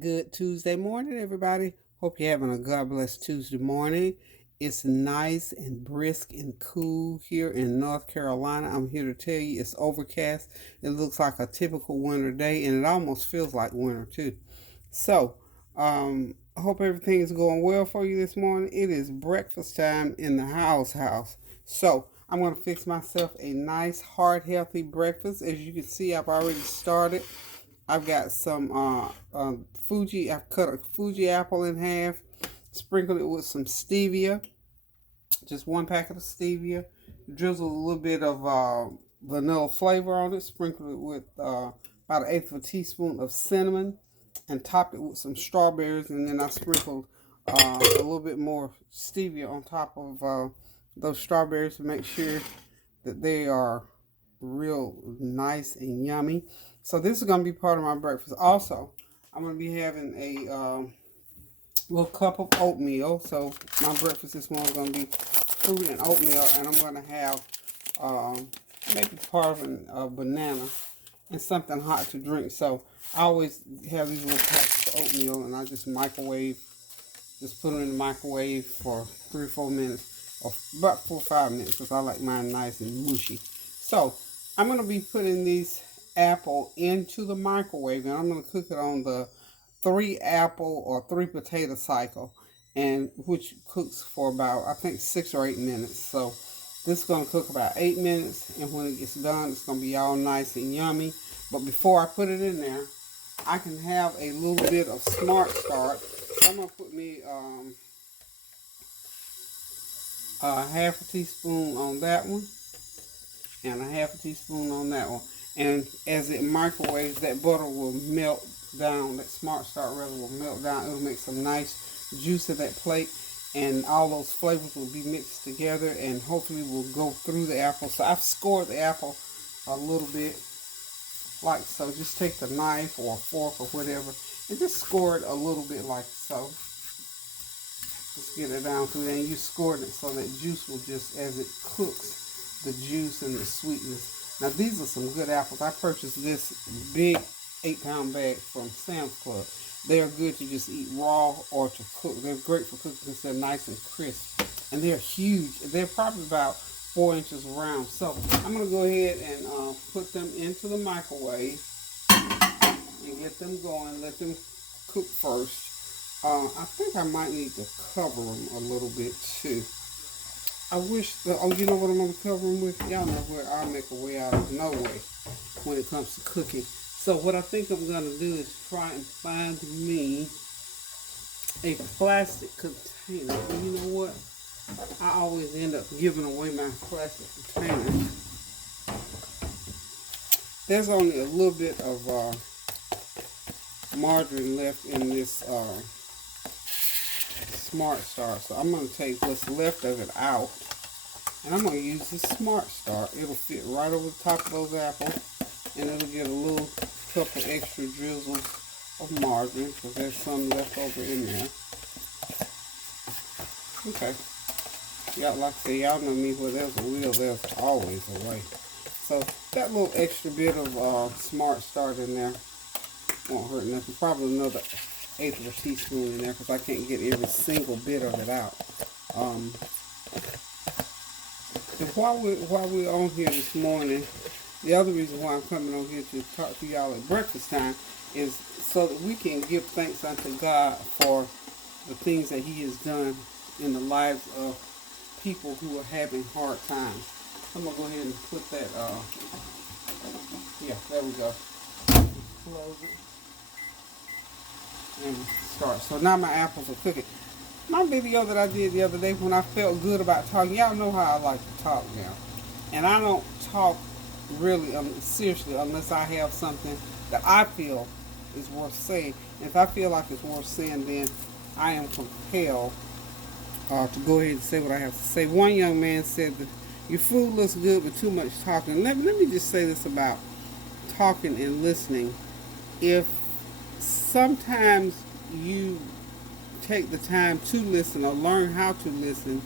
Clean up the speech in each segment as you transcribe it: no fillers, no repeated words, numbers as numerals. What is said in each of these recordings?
Good Tuesday morning, everybody. Hope you're having a God bless Tuesday morning. It's nice and brisk and cool here in North Carolina. I'm here to tell you it's overcast. It looks like a typical winter day, and it almost feels like winter too. So, I hope everything is going well for you this morning. It is breakfast time in the house. So, I'm going to fix myself a nice, heart healthy breakfast. As you can see, I've already started. I've got some Fuji. I've cut a Fuji apple in half, sprinkled it with some stevia, just one packet of stevia, drizzled a little bit of vanilla flavor on it, sprinkled it with about an eighth of a teaspoon of cinnamon, and topped it with some strawberries, and then I sprinkled a little bit more stevia on top of those strawberries to make sure that they are real nice and yummy. So this is going to be part of my breakfast. Also, I'm going to be having a little cup of oatmeal. So my breakfast this morning is going to be fruit and oatmeal, and I'm going to have maybe part of a banana and something hot to drink. So I always have these little packs of oatmeal, and I just put them in the microwave for 3 or 4 minutes, or about 4 or 5 minutes, because I like mine nice and mushy. So I'm going to be putting these apple into the microwave, and I'm going to cook it on the 3 apple or 3 potato cycle, and which cooks for about, I think, 6 or 8 minutes. So this is going to cook about 8 minutes, and when it gets done, it's going to be all nice and yummy. But before I put it in there, I can have a little bit of Smart Start. So I'm going to put me half a teaspoon on that one, and a half a teaspoon on that one. And as it microwaves, that butter will melt down, that Smart Start rather will melt down. It'll make some nice juice in that plate, and all those flavors will be mixed together, and hopefully will go through the apple. So I've scored the apple a little bit, like so. Just take the knife or a fork or whatever, and just score it a little bit like so. Just get it down through there, and you scored it so that juice will just, as it cooks, the juice and the sweetness. Now these are some good apples. I purchased this big 8-pound bag from Sam's Club. They are good to just eat raw or to cook. They're great for cooking because they're nice and crisp. And they're huge. They're probably about 4 inches around. So I'm going to go ahead and put them into the microwave and get them going. Let them cook first. I think I might need to cover them a little bit too. I wish, you know what I'm going to cover them with? Y'all know where I make a way out of no way when it comes to cooking. So what I think I'm going to do is try and find me a plastic container. And you know what? I always end up giving away my plastic container. There's only a little bit of margarine left in this Smart Start. So I'm going to take what's left of it out, and I'm going to use the Smart Start. It'll fit right over the top of those apples, and it'll get a little couple extra drizzles of margarine because there's some left over in there. Okay. Y'all, like I say, y'all know me, where there's a will, there's always a way. So that little extra bit of Smart Start in there won't hurt nothing. Probably another eighth of a teaspoon in there because I can't get every single bit of it out. And while we're on here this morning, the other reason why I'm coming on here to talk to y'all at breakfast time is so that we can give thanks unto God for the things that He has done in the lives of people who are having hard times. I'm going to go ahead and put that, yeah, there we go. Close it. And start. So now my apples are cooking. My video that I did the other day when I felt good about talking, y'all know how I like to talk now. And I don't talk really seriously unless I have something that I feel is worth saying. And if I feel like it's worth saying, then I am compelled to go ahead and say what I have to say. One young man said that your food looks good but too much talking. Let me just say this about talking and listening. If sometimes you take the time to listen or learn how to listen,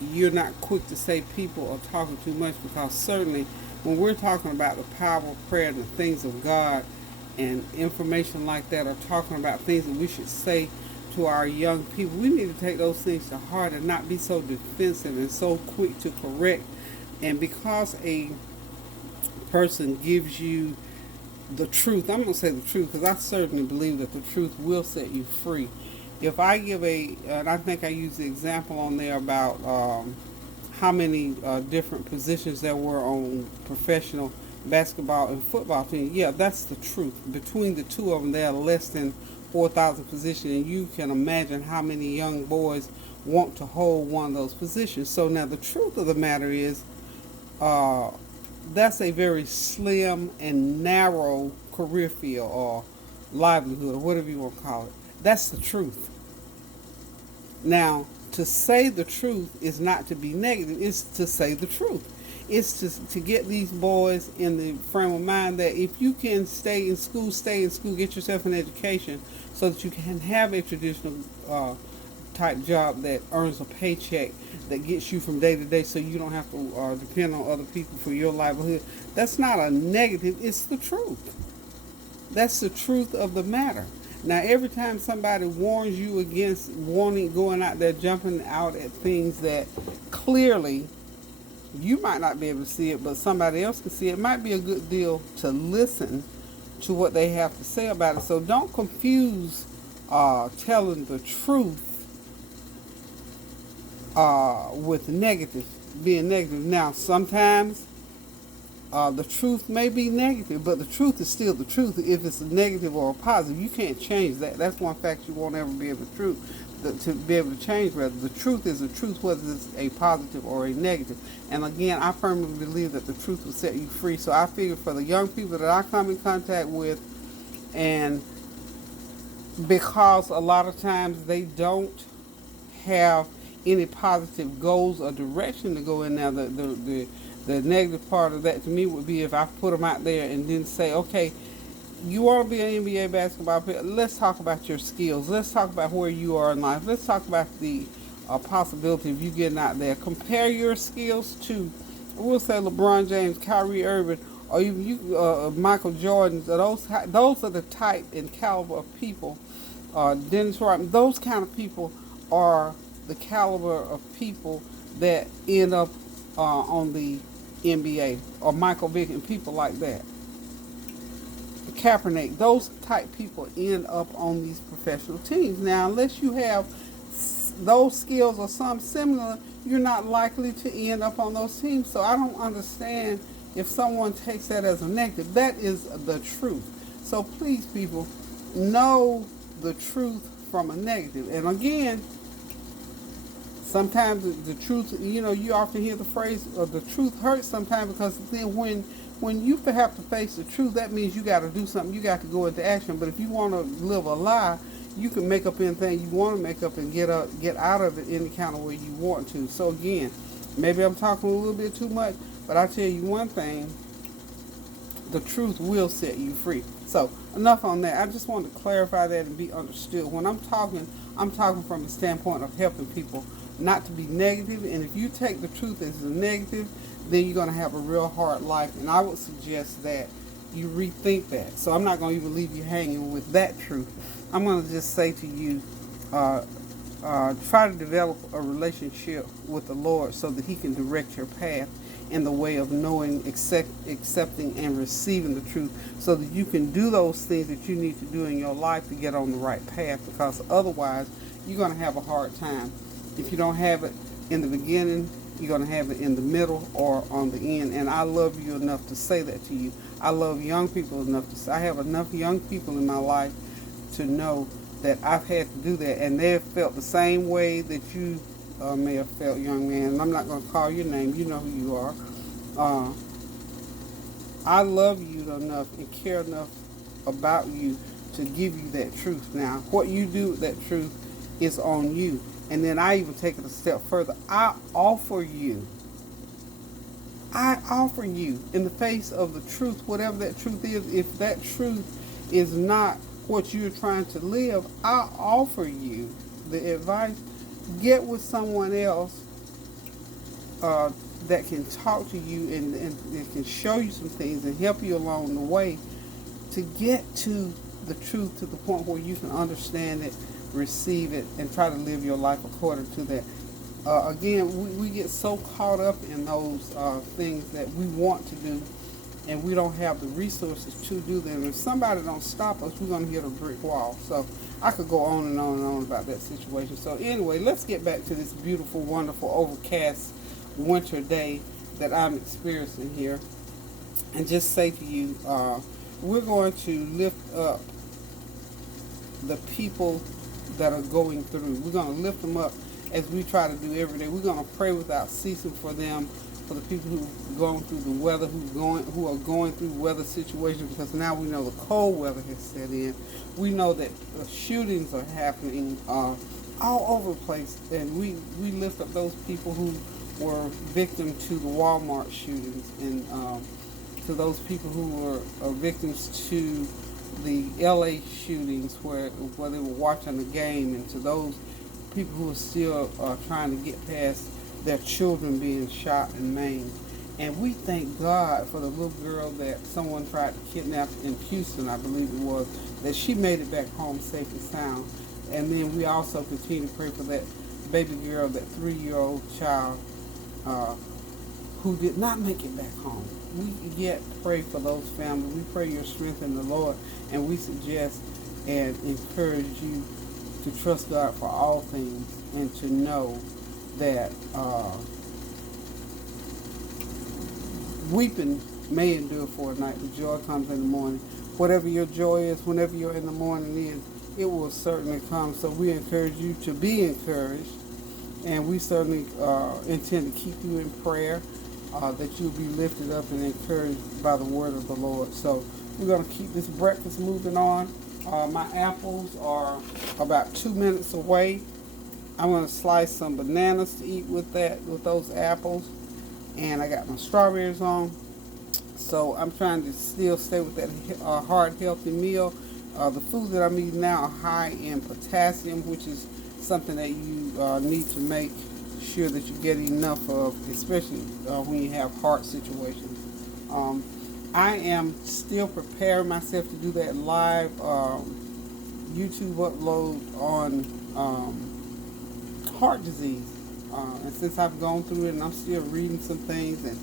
you're not quick to say people are talking too much, because certainly when we're talking about the power of prayer and the things of God, and information like that, are talking about things that we should say to our young people, we need to take those things to heart and not be so defensive and so quick to correct. And because a person gives you the truth, I'm going to say the truth because I certainly believe that the truth will set you free. If I give and I think I used the example on there about how many different positions there were on professional basketball and football team. Yeah, that's the truth. Between the two of them, there are less than 4,000 positions, and you can imagine how many young boys want to hold one of those positions. So now the truth of the matter is, uh, that's a very slim and narrow career field or livelihood or whatever you want to call it. That's the truth. Now, to say the truth is not to be negative, it's to say the truth. It's to get these boys in the frame of mind that if you can stay in school, get yourself an education so that you can have a traditional type job that earns a paycheck that gets you from day to day so you don't have to depend on other people for your livelihood. That's not a negative, it's the truth. That's the truth of the matter. Now, every time somebody warns you against going out there, jumping out at things that clearly you might not be able to see it, but somebody else can see it, might be a good deal to listen to what they have to say about it. So don't confuse telling the truth with being negative. Now, sometimes the truth may be negative, but the truth is still the truth. If it's a negative or a positive, you can't change that. That's one fact you won't ever be able to be able to change. Rather, the truth is the truth, whether it's a positive or a negative. And again, I firmly believe that the truth will set you free. So I figure for the young people that I come in contact with, and because a lot of times they don't have any positive goals or direction to go in now, the negative part of that to me would be if I put them out there and then say, okay, you want to be an NBA basketball player, let's talk about your skills. Let's talk about where you are in life. Let's talk about the possibility of you getting out there. Compare your skills to, we'll say, LeBron James, Kyrie Irving, or even Michael Jordan. Those are the type and caliber of people. Dennis Rodman, those kind of people are the caliber of people that end up on the NBA, or Michael Vick and people like that. Kaepernick, those type people end up on these professional teams. Now, unless you have those skills or some similar, you're not likely to end up on those teams. So I don't understand if someone takes that as a negative. That is the truth. So please, people, know the truth from a negative. And again, sometimes the truth, you often hear the phrase, the truth hurts sometimes, because then when you have to face the truth, that means you got to do something. You got to go into action. But if you want to live a lie, you can make up anything you want to make up and get out of it any kind of way you want to. So again, maybe I'm talking a little bit too much, but I tell you one thing, the truth will set you free. So enough on that. I just wanted to clarify that and be understood. When I'm talking from the standpoint of helping people not to be negative. And if you take the truth as a negative, then you're going to have a real hard life. And I would suggest that you rethink that. So I'm not going to even leave you hanging with that truth. I'm going to just say to you, try to develop a relationship with the Lord so that He can direct your path in the way of knowing, accepting, and receiving the truth, so that you can do those things that you need to do in your life to get on the right path, because otherwise you're going to have a hard time. If you don't have it in the beginning, you're going to have it in the middle or on the end. And I love you enough to say that to you. I love young people enough to say, I have enough young people in my life to know that I've had to do that, and they've felt the same way that you may have felt, young man. And I'm not going to call your name. You know who you are. I love you enough and care enough about you to give you that truth. Now, what you do with that truth is on you. And then I even take it a step further. I offer you in the face of the truth, whatever that truth is. If that truth is not what you're trying to live, I offer you the advice. Get with someone else that can talk to you and can show you some things and help you along the way to get to the truth to the point where you can understand it, receive it, and try to live your life according to that. Again, we get so caught up in those things that we want to do, and we don't have the resources to do them. If somebody don't stop us, we're going to hit a brick wall. So I could go on and on and on about that situation. So anyway, let's get back to this beautiful, wonderful, overcast winter day that I'm experiencing here, and just say to you, we're going to lift up the people that are going through. We're going to lift them up as we try to do every day. We're going to pray without ceasing for them, for the people who've gone through the weather, who are going through weather situations, because now we know the cold weather has set in. We know that shootings are happening all over the place, and we lift up those people who were victim to the Walmart shootings, and to those people who were victims to the LA shootings where they were watching the game, and to those people who are still trying to get past their children being shot and maimed. And we thank God for the little girl that someone tried to kidnap in Houston, I believe it was, that she made it back home safe and sound. And then we also continue to pray for that baby girl, that 3-year-old child who did not make it back home. We yet pray for those families. We pray your strength in the Lord, and we suggest and encourage you to trust God for all things, and to know that weeping may endure for a night, but joy comes in the morning. Whatever your joy is, whenever you're in the morning is, it will certainly come. So we encourage you to be encouraged, and we certainly intend to keep you in prayer, that you'll be lifted up and encouraged by the word of the Lord. So we're going to keep this breakfast moving on. My apples are about 2 minutes away. I'm going to slice some bananas to eat with those apples. And I got my strawberries on. So I'm trying to still stay with that hard, healthy meal. The food that I'm eating now are high in potassium, which is something that you need to make sure that you get enough of, especially when you have heart situations. I am still preparing myself to do that live YouTube upload on heart disease. And since I've gone through it, and I'm still reading some things and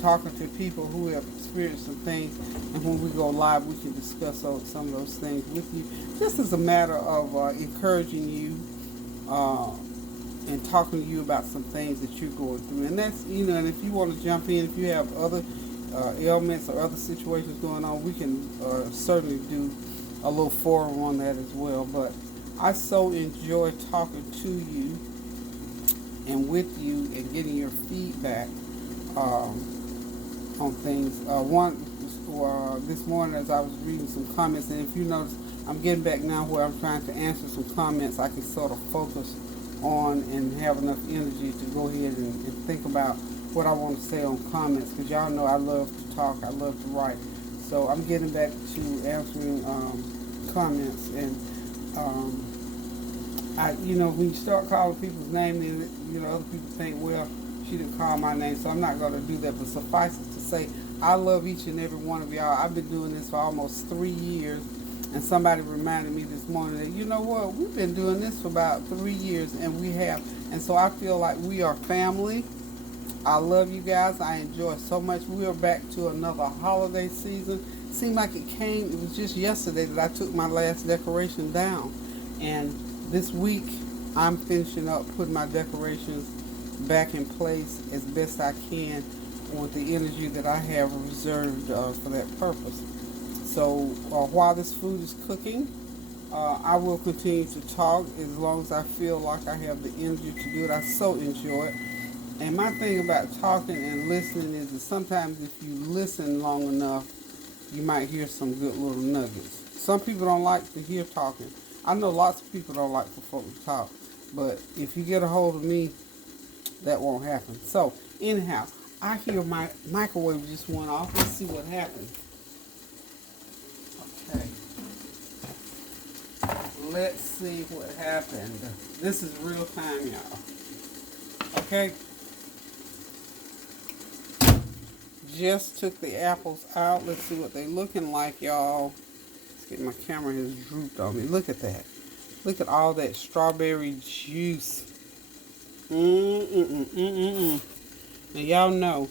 talking to people who have experienced some things, and when we go live, we can discuss some of those things with you. Just as a matter of encouraging you and talking to you about some things that you're going through. And that's, and if you want to jump in, if you have other ailments or other situations going on, we can certainly do a little forum on that as well. But I so enjoy talking to you and with you and getting your feedback on things. This morning as I was reading some comments, and if you notice, I'm getting back now where I'm trying to answer some comments. I can sort of focus on and have enough energy to go ahead and think about what I want to say on comments, because y'all know I love to talk, I love to write. So I'm getting back to answering comments, and when you start calling people's names, then other people think, well, she didn't call my name, so I'm not going to do that. But suffice it to say, I love each and every one of y'all. I've been doing this for almost 3 years, and somebody reminded me this morning that, you know what, we've been doing this for about 3 years, and we have. And so I feel like we are family. I love you guys. I enjoy so much. We are back to another holiday season. Seemed like it was just yesterday that I took my last decoration down. And this week, I'm finishing up putting my decorations back in place as best I can with the energy that I have reserved for that purpose. So while this food is cooking, I will continue to talk as long as I feel like I have the energy to do it. I so enjoy it. And my thing about talking and listening is that sometimes if you listen long enough, you might hear some good little nuggets. Some people don't like to hear talking. I know lots of people don't like for folks to talk. But if you get a hold of me, that won't happen. So, anyhow, I hear my microwave just went off. Let's see what happened. Okay. Let's see what happened. This is real time, y'all. Okay. Just took the apples out. Let's see what they're looking like, y'all. My camera has drooped on me. Look at that. Look at all that strawberry juice. Now y'all know,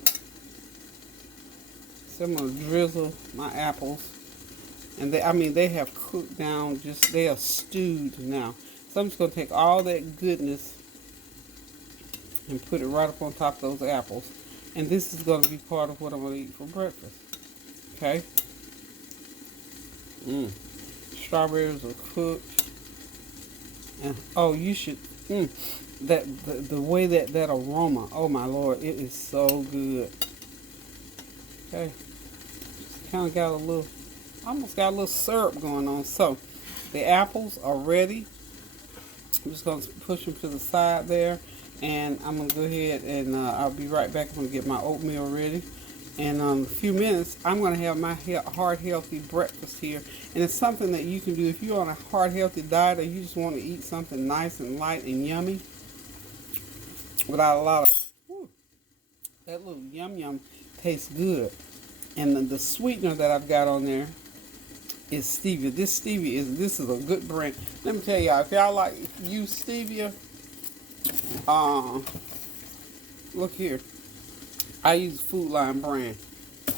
so I'm gonna drizzle my apples, and they have cooked down. They are stewed now. So I'm just gonna take all that goodness and put it right up on top of those apples, and this is gonna be part of what I'm gonna eat for breakfast. Okay. Strawberries are cooked, and oh, you should. That the way that aroma. Oh my Lord, it is so good. Okay. Kind of got almost got a little syrup going on. So the apples are ready. I'm just going to push them to the side there, and I'm going to go ahead and I'll be right back. I'm going to get my oatmeal ready. And in a few minutes, I'm going to have my heart healthy breakfast here. And it's something that you can do if you're on a heart healthy diet, or you just want to eat something nice and light and yummy without a lot of, that little yum yum tastes good. And the sweetener that I've got on there is stevia. This is a good brand. Let me tell y'all, if y'all like use stevia, look here. I use Food Line brand.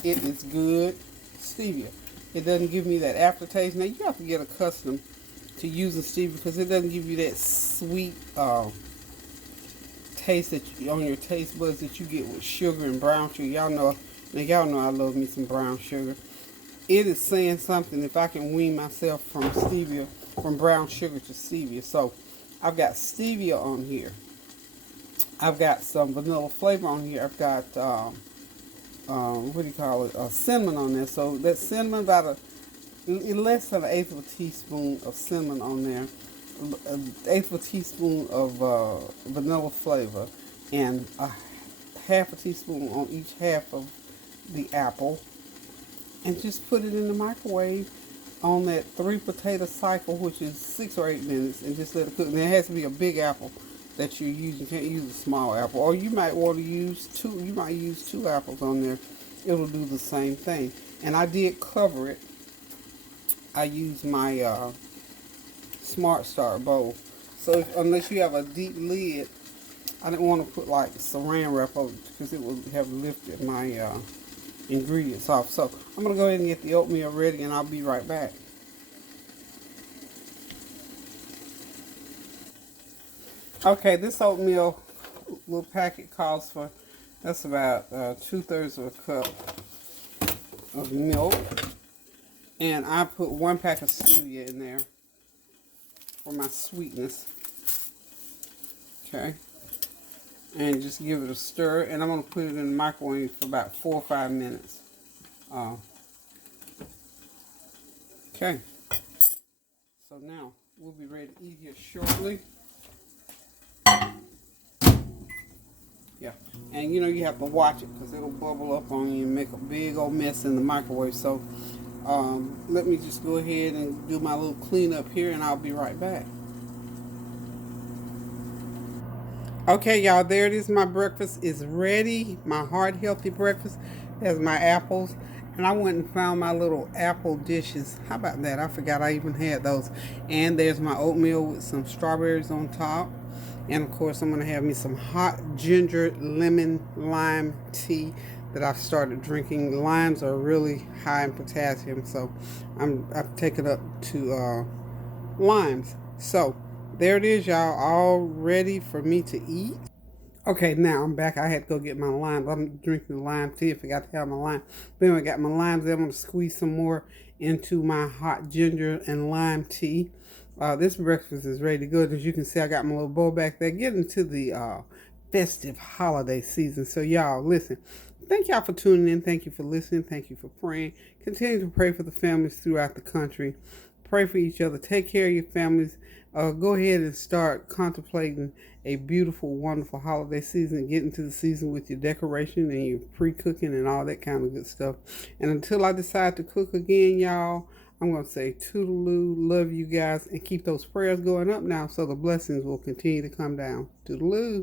It is good stevia. It doesn't give me that aftertaste. Now you have to get accustomed to using stevia because it doesn't give you that sweet taste on your taste buds that you get with sugar and brown sugar. Y'all know I love me some brown sugar. It is saying something if I can wean myself from brown sugar to stevia. So I've got stevia on here. I've got some vanilla flavor on here. I've got cinnamon on there. So that cinnamon, about less than an eighth of a teaspoon of cinnamon on there, an eighth of a teaspoon of vanilla flavor, and a half a teaspoon on each half of the apple, and just put it in the microwave on that 3 potato cycle, which is 6 or 8 minutes, and just let it cook. And it has to be a big apple that you're using. You can't use a small apple, or you might want to use two. You might use 2 apples on there. It'll do the same thing. And I did cover it. I used my Smart Start bowl. So unless you have a deep lid, I didn't want to put like saran wrap over it because it would have lifted my ingredients off. So I'm going to go ahead and get the oatmeal ready, and I'll be right back. Okay, this oatmeal little packet calls for, that's about 2/3 of a cup of milk, and I put 1 pack of stevia in there for my sweetness. Okay, and just give it a stir, and I'm going to put it in the microwave for about 4 or 5 minutes. Okay, so now we'll be ready to eat here shortly. Yeah, and you have to watch it because it'll bubble up on you and make a big old mess in the microwave. So let me just go ahead and do my little cleanup here, and I'll be right back. Okay, y'all, there it is. My breakfast is ready. My heart healthy breakfast. There's my apples. And I went and found my little apple dishes. How about that? I forgot I even had those. And there's my oatmeal with some strawberries on top. And of course, I'm going to have me some hot ginger lemon lime tea that I've started drinking. Limes are really high in potassium, so I've taken up to limes. So there it is, y'all, all ready for me to eat. Okay, now I'm back. I had to go get my limes. I'm drinking the lime tea. I forgot to have my lime. But anyway, I got my limes there. I'm going to squeeze some more into my hot ginger and lime tea. This breakfast is ready to go. As you can see, I got my little bowl back there. Getting to the festive holiday season. So y'all, listen. Thank y'all for tuning in. Thank you for listening. Thank you for praying. Continue to pray for the families throughout the country. Pray for each other. Take care of your families. Go ahead and start contemplating a beautiful, wonderful holiday season. Get into the season with your decoration and your pre-cooking and all that kind of good stuff. And until I decide to cook again, y'all, I'm going to say toodaloo, love you guys, and keep those prayers going up now so the blessings will continue to come down. Toodaloo.